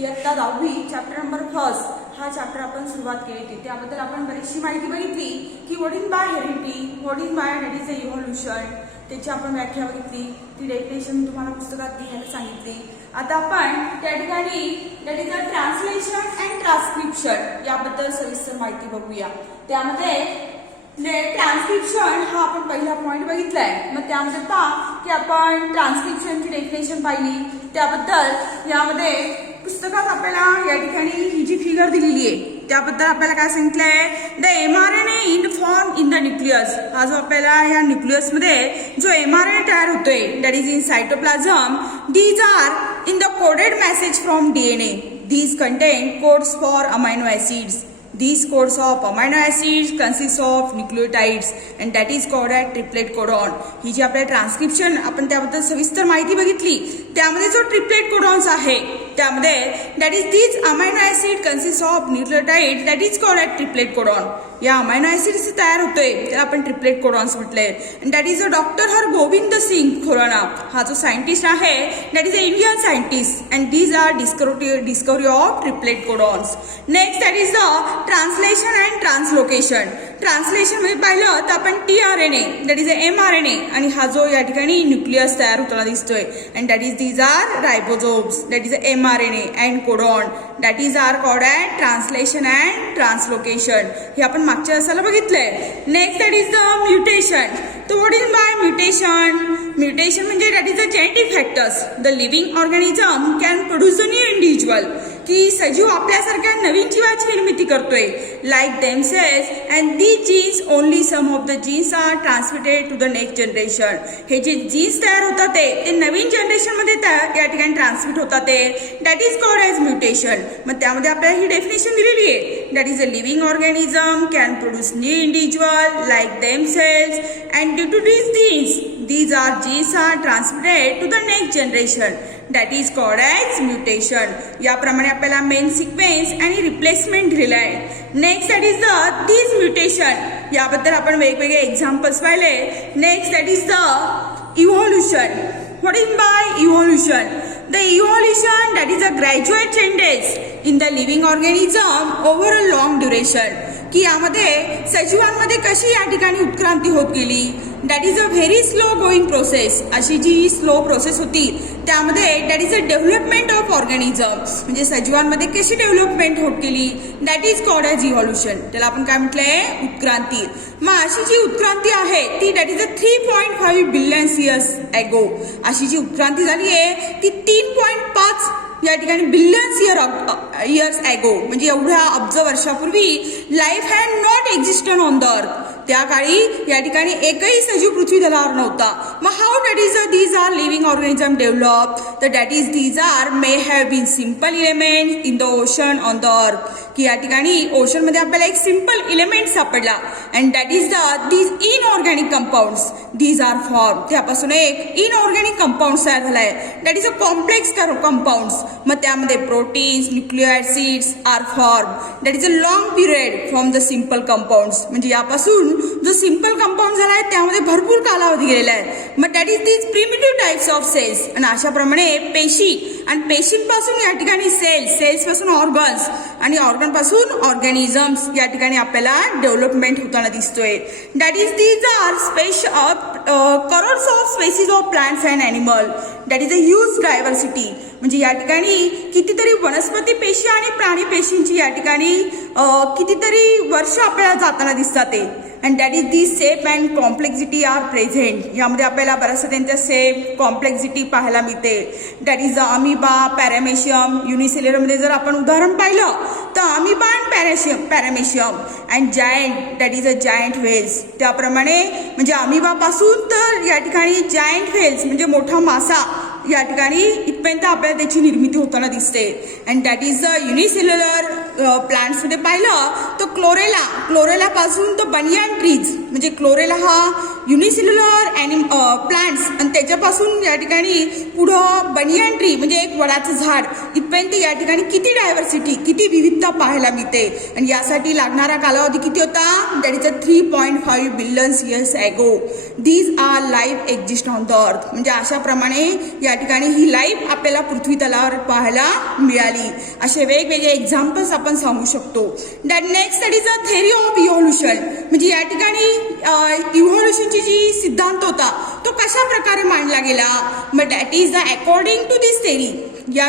इयत्ता 10वी chapter number 1 हा चॅप्टर आपण सुरुवात केली होती. त्याबद्दल आपण बरीचशी माहिती बघितली की what is by heredity, what is by that is a evolution, त्याची आपण व्याख्या बघितली. ती डेफिनेशन तुम्हाला पुस्तकात घ्यायला सांगितली. आता आपण त्या ठिकाणी that is a translation and transcription याबद्दल सविस्तर माहिती बघूया. त्यामध्ये ट्रान्सक्रिप्शन हा आपण पहिला पॉइंट बघितलाय. मग त्यामध्ये पहा की आपण ट्रान्सक्रिप्शनची डेफिनेशन पाहिली. त्याबद्दल यामध्ये पुस्तकात आपल्याला या ठिकाणी ही जी फिगर दिलेली आहे त्याबद्दल आपल्याला काय सांगितलंय, the mRNA in form in the nucleus. हा जो आपल्याला या न्यूक्लियस मध्ये जो mRNA तयार होतोय that is in cytoplasm, these are in the coded message from DNA. These contain codes for amino acids. These codes of amino acids consist of nucleotides and that is called as triplet codon. ही जी आपल्या transcription आपण त्याबद्दल सविस्तर माहिती बघितली. त्यामध्ये जो triplet codons आहे त्यामध्ये that is these amino acid consist of nucleotide that is called at triplet codon. या अमायनो ऍसिड्स तयार होतोय त्याला आपण ट्रिपलेट कोडॉन्स म्हटलंय. That is a doctor Hargovind Singh Khurana. हा जो सायंटिस्ट आहे that is a Indian scientist and these are discovery of triplet codons. Next that is the translation and translocation. Translation मध्ये पाहिलं तर आपण tRNA that is a mRNA आणि हा जो या ठिकाणी न्यूक्लियस तयार होताना दिसतोय and that is these are ribosomes that is a mRNA and codon that is are called at translation and translocation. हे आपण मागच्या तासाला बघितलंय. Next that is the mutation. तर what is by mutation? Mutation म्हणजे that is the genetic factors the living organism can produce a new individual. की सजीव आपल्यासारख्या नवीन जीवाची निर्मिती करतोय like themselves and the genes only some of the jeans are transmitted to the next generation. हे जे जीन्स तयार होतात ते नवीन जनरेशन मध्ये या ठिकाणी ट्रान्समिट होतात ते that is called as mutation. मग त्यामध्ये आपल्याला ही डेफिनेशन दिलेली आहे that is a living organism can produce new individual like themselves and due to these genes these are genes are transmitted to the next generation that is called as mutation. याप्रमाणे आपल्याला main sequence आणि replacement दिलेला आहे. Next that is the this mutation. याबद्दल आपण वेगवेगळे examples पाहिले. Next that is the evolution. What is bye evolution? The evolution that is a gradual changes in the living organism over a long duration. की यामध्ये सजीवांमध्ये कशी या ठिकाणी उत्क्रांती होत गेली that is a very slow going process. अशी जी स्लो प्रोसेस होती त्यामध्ये that is a development of organism म्हणजे सजीवांमध्ये कशी डेव्हलपमेंट होत गेली that is called as evolution. त्याला आपण काय म्हटलंय, उत्क्रांती. मग अशी जी उत्क्रांती आहे ती that is a 3.5 billion years ago. अशी जी उत्क्रांती झाली आहे ती 3.5 या ठिकाणी बिलियन्स इयर्स ॲगो म्हणजे एवढ्या अब्ज वर्षापूर्वी life had not existed on the earth. त्या काळी या ठिकाणी एकही सजीव पृथ्वी तलावर नव्हता. मग how that is these are living organism develop तर that is these are may have been simple element in the ocean on the earth. की या ठिकाणी ओशन मध्ये आपल्याला एक सिम्पल इलेमेंट सापडला and that is these inorganic compounds these are form. त्यापासून एक इनऑर्गॅनिक कंपाऊंड तयार झालाय that is a complex compounds. मग त्यामध्ये proteins nucleo acids are form that is a long period from the simple compounds. म्हणजे यापासून जो सिम्पल कंपाऊंड झाला आहे त्यामध्ये भरपूर कालावधी गेलेला आहे. मग that is these primitive types of cells. आणि अशाप्रमाणे पेशी आणि पेशींपासून या ठिकाणी सेल्स पासून ऑर्गन्स आणि ऑर्गन पासून ऑर्गॅनिझम्स या ठिकाणी आपल्याला डेव्हलपमेंट होताना दिसतोय. That is these are crores of species of plants and animal that is a huge diversity. म्हणजे या ठिकाणी कितीतरी वनस्पती पेशी आणि प्राणी पेशींची या ठिकाणी कितीतरी वर्ष आपल्याला जाताना दिसतात ते and that is the shape and complexity are present. यामध्ये आपल्याला बऱ्याचशा त्यांच्या सेप कॉम्प्लेक्सिटी पाहायला मिळते. That is the amoeba paramecium. युनिसेल्युलरमध्ये जर आपण उदाहरण पाहिलं तर amoeba and paramecium and giant that is a giant whales. त्याप्रमाणे म्हणजे अमिबापासून तर या ठिकाणी जायंट व्हेल्स म्हणजे मोठा मासा या ठिकाणी इथपर्यंत आपल्याला त्याची निर्मिती होताना दिसते. And that is the unicellular प्लांट्समध्ये पाहिलं तर क्लोरेला पासून तर बनियान ट्रीज म्हणजे क्लोरेला हा युनिसेल्युलर प्लांट्स आणि त्याच्यापासून या ठिकाणी पुढं बनियन ट्री म्हणजे एक वडाचं झाड इथपर्यंत या ठिकाणी किती डायव्हर्सिटी, किती विविधता पाहायला मिळते. आणि यासाठी लागणारा कालावधी किती होता? That is 3.5 billions years ago. These our life exist on the अर्थ. म्हणजे अशा प्रमाणे या ठिकाणी ही लाईफ आपल्याला पृथ्वी तलावर पाहायला मिळाली. असे वेगवेगळे एक्झाम्पल्स आपण सांगू शकतो. That next that is a theory of evolution. म्हणजे या ठिकाणी इव्हॉल्युशनची जी सिद्धांत होता तो कशा प्रकारे मांडला गेला. But that is the according to this theory. या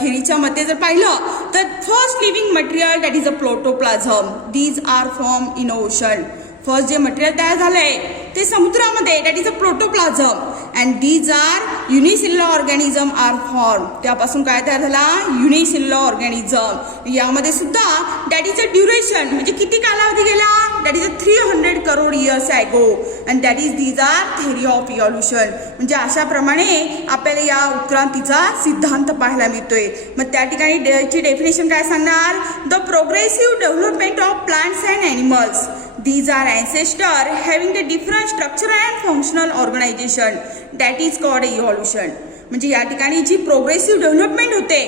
थेरीच्या मते जर पाहिलं तर first living material that is a protoplasm. These are form in ocean. First जे मटेरियल तयार झालंय ते समुद्रामध्ये that is a protoplasm and these are unicellular organism are form. त्यापासून काय तयार झाला? Unicellular organism. यामध्ये सुद्धा दॅट इज अ ड्युरेशन म्हणजे किती कालावधी गेला? That is a 300 crore years ago and that is these are theory of evolution. म्हणजे अशा प्रमाणे आपल्याला या उत्क्रांतीचा सिद्धांत पाहायला मिळतोय. मग त्या ठिकाणी ची डेफिनेशन काय सांगणार? The progressive development of plants and animals. These are ancestor having the different structural and functional organization. That is called evolution. म्हणजे या ठिकाणी जी प्रोग्रेसिव्ह डेव्हलपमेंट होते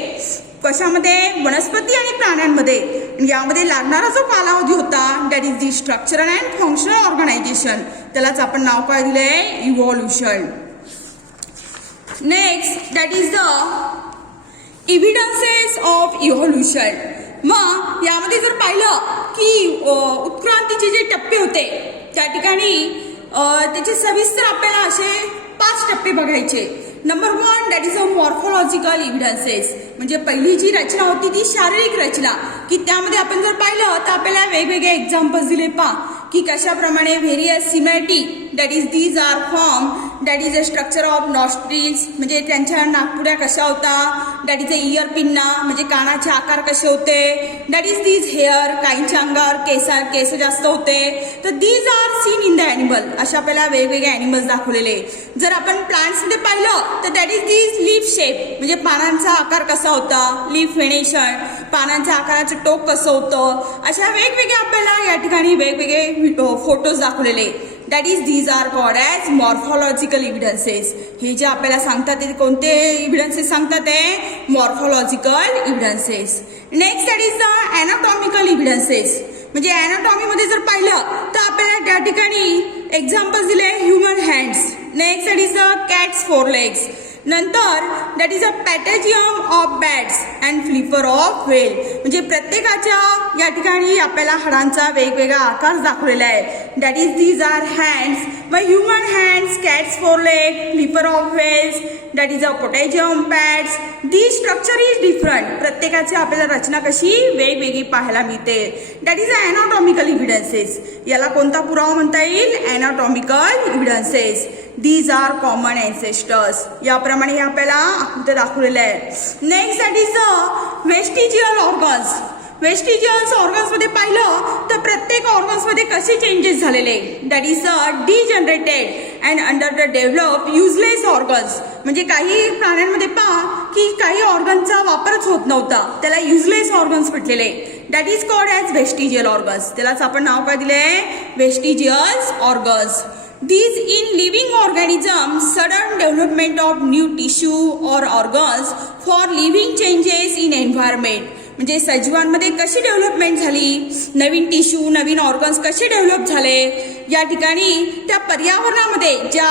कशामध्ये? वनस्पती आणि प्राण्यांमध्ये. यामध्ये लागणारा जो कालावधी होता that is the structural and functional organisation. त्यालाच आपण नाव काय दिलंय? Evolution. Next that is the evidences of evolution. मग यामध्ये जर पाहिलं की उत्क्रांतीचे जे टप्पे होते त्या ठिकाणी त्याचे सविस्तर आपल्याला असे 5 टप्पे बघायचे. Number 1 that is a morphological evidences. म्हणजे पहिली जी रचना होती ती शारीरिक रचना की त्यामध्ये आपण जर पाहिलं तर आपल्याला वेगवेगळे एक्झाम्पल्स दिले की कशाप्रमाणे various symmetry that is these are form. That is a structure of nostrils म्हणजे त्यांच्या नाकपुड्या कशा होता. That is a ear pinna म्हणजे कानाचे आकार कसे होते. दॅट इज दीज हेअर काहींच्या अंगावर केस जास्त होते. तर these are seen in the animal. अशा आपल्याला वेगवेगळे ॲनिमल्स दाखवलेले. जर आपण प्लांट्समध्ये पाहिलं तर that is these leaf shape म्हणजे पानांचा आकार कसा होता. लीफ व्हेनेशन पानांच्या आकाराचं टोक कसं होतं. अशा वेगवेगळ्या आपल्याला या ठिकाणी वेगवेगळे फोटोज दाखवलेले. That is these are called as morphological evidences. हे जे आपल्याला सांगतात ते कोणते एव्हिडन्सेस सांगतात? ते morphological evidences. Next that is the anatomical evidences. म्हणजे ॲनाटॉमीमध्ये जर पाहिलं तर आपल्याला त्या ठिकाणी एक्झाम्पल्स दिले human hands. Next that is the cats 4 legs. नंतर that is a patagium of bats and flipper of whale. म्हणजे प्रत्येकाच्या या ठिकाणी आपल्याला हाडांचा वेगवेगळा आकार दाखवलेला आहे. That is these are hands. मग human hands, cats 4 legs, flipper of whales, that is a patagium pads. The structure is different. प्रत्येकाची आपल्याला रचना कशी वेगवेगळी पाहायला मिळते. That is a anatomical evidences. याला कोणता पुरावा म्हणता येईल? Anatomical evidences. These are common ancestors. याप्रमाणे हे आपल्याला आकृत्या दाखवलेलं आहे. Next that is the vestigial organs. Vestigials ऑर्गन्समध्ये पाहिलं तर प्रत्येक ऑर्गन्समध्ये कसे चेंजेस झालेले. That is a degenerated and under the develop useless organs. म्हणजे काही प्राण्यांमध्ये पहा की काही ऑर्गनचा वापरच होत नव्हता. त्याला युजलेस ऑर्गन्स म्हटलेले. That is called as vestigial organs. त्यालाच आपण नाव काय दिले? Vestigials organs. These in living organisms sudden development of new tissue or organs for living changes in environment. म्हणजे सजीवांमध्ये कशी डेव्हलपमेंट झाली, नवीन टिश्यू नवीन ऑर्गन्स कसे डेव्हलप झाले या ठिकाणी त्या पर्यावरणामध्ये ज्या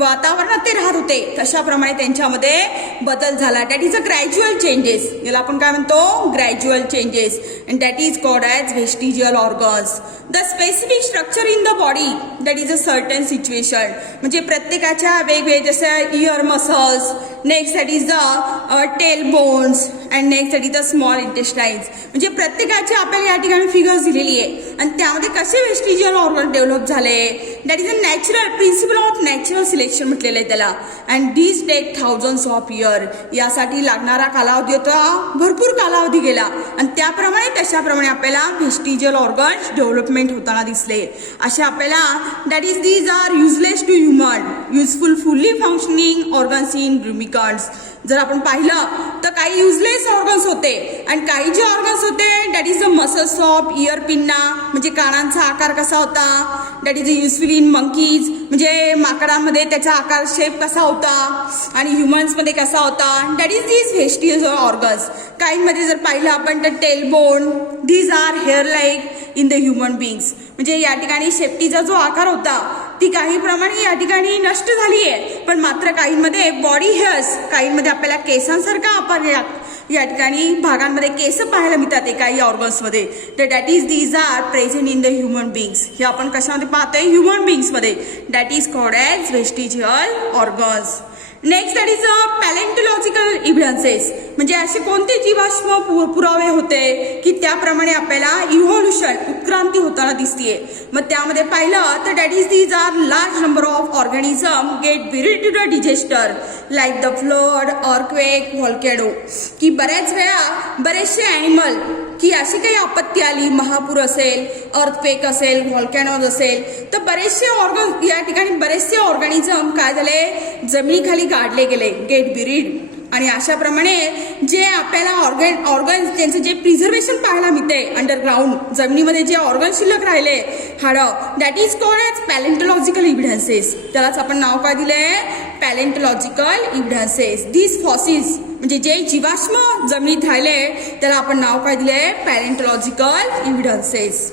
वातावरणात ते राहत होते तशाप्रमाणे त्यांच्यामध्ये बदल झाला. That is a gradual changes. याला आपण काय म्हणतो? Gradual changes. And that is called as vestigial organs. The specific structure in the body that is a certain situation. म्हणजे प्रत्येकाच्या वेगवेगळे जसे ear muscles. Next that is the tail bones and next that is the small intestines. म्हणजे प्रत्येकाची आपल्याला या ठिकाणी figures दिलेली आहे आणि त्यामध्ये कसे व्हेस्टिजियल ऑर्गन डेव्हलप झाले. That is a natural principle of natural selection म्हटलेलं आहे त्याला. And this take thousands of year. यासाठी लागणारा कालावधी होता भरपूर कालावधी गेला आणि त्याप्रमाणे तशाप्रमाणे आपल्याला व्हेस्टिजियल ऑर्गन्स डेव्हलपमेंट होताना दिसले. असे आपल्याला that is these are useless to human useful fully functioning organs in ruminants. जर आपण पाहिलं तर काही काही युजलेस ऑर्गन्स होते आणि काही जे ऑर्गन्स होते that is the muscles of year pinna, म्हणजे कानांचा आकार कसा होता, that is useful in monkeys, म्हणजे माकडांमध्ये त्याचा आकार शेप कसा होता आणि ह्युमन्समध्ये कसा होता, that is this vestige organs. काहींमध्ये जर पाहिलं आपण तर tailbone, these are hair like in the human beings, म्हणजे या ठिकाणी शेपटीचा जो आकार होता ती काही प्रमाणे या ठिकाणी नष्ट झाली आहे, पण मात्र काहींमध्ये बॉडी हेअर्स, काहींमध्ये आपल्याला केसांसारखा आकार या ठिकाणी भागांमध्ये केस पाहायला मिळतात काही ऑर्गन्समध्ये. तर that is these are present in the human beings. हे आपण कशामध्ये पाहतोय, ह्युमन बिंग्समध्ये. That is called as vestigial organs. Next that is paleontological evidences, म्हणजे असे कोणते जीवाश्म पुरावे होते की त्याप्रमाणे आपल्याला इव्हॉल्युशन उत्क्रांती होताना दिसतीये. मग त्यामध्ये पाहिलं तर that is these are large number of organism get buried to the disaster like the flood, earthquake, volcano, की बऱ्याच वेळा बरेचसे ॲनिमल की अशी काही आपत्ती आली, महापूर असेल, अर्थक्वेक असेल, व्हॉल्कॅनोज असेल, तर बरेचसे ऑर्गन या ठिकाणी बरेचसे ऑर्गॅनिझम काय झाले, जमिनीखाली गाडले गेले, गेट बिरीड. आणि अशाप्रमाणे जे आपल्याला ऑर्गन त्यांचं जे प्रिझर्वेशन पाहायला मिळते अंडरग्राऊंड, जमिनीमध्ये जे ऑर्गन शिल्लक राहिले हाडं, that is called as paleontological evidences. त्यालाच आपण नाव काय दिलंय, पॅलेंटोलॉजिकल इव्हिडन्सेस. दिस फॉसिल्स म्हणजे जे जीवाश्म जमिनीत राहिले त्याला आपण नाव काय दिलंय, पॅलेंटोलॉजिकल इव्हिडन्सेस.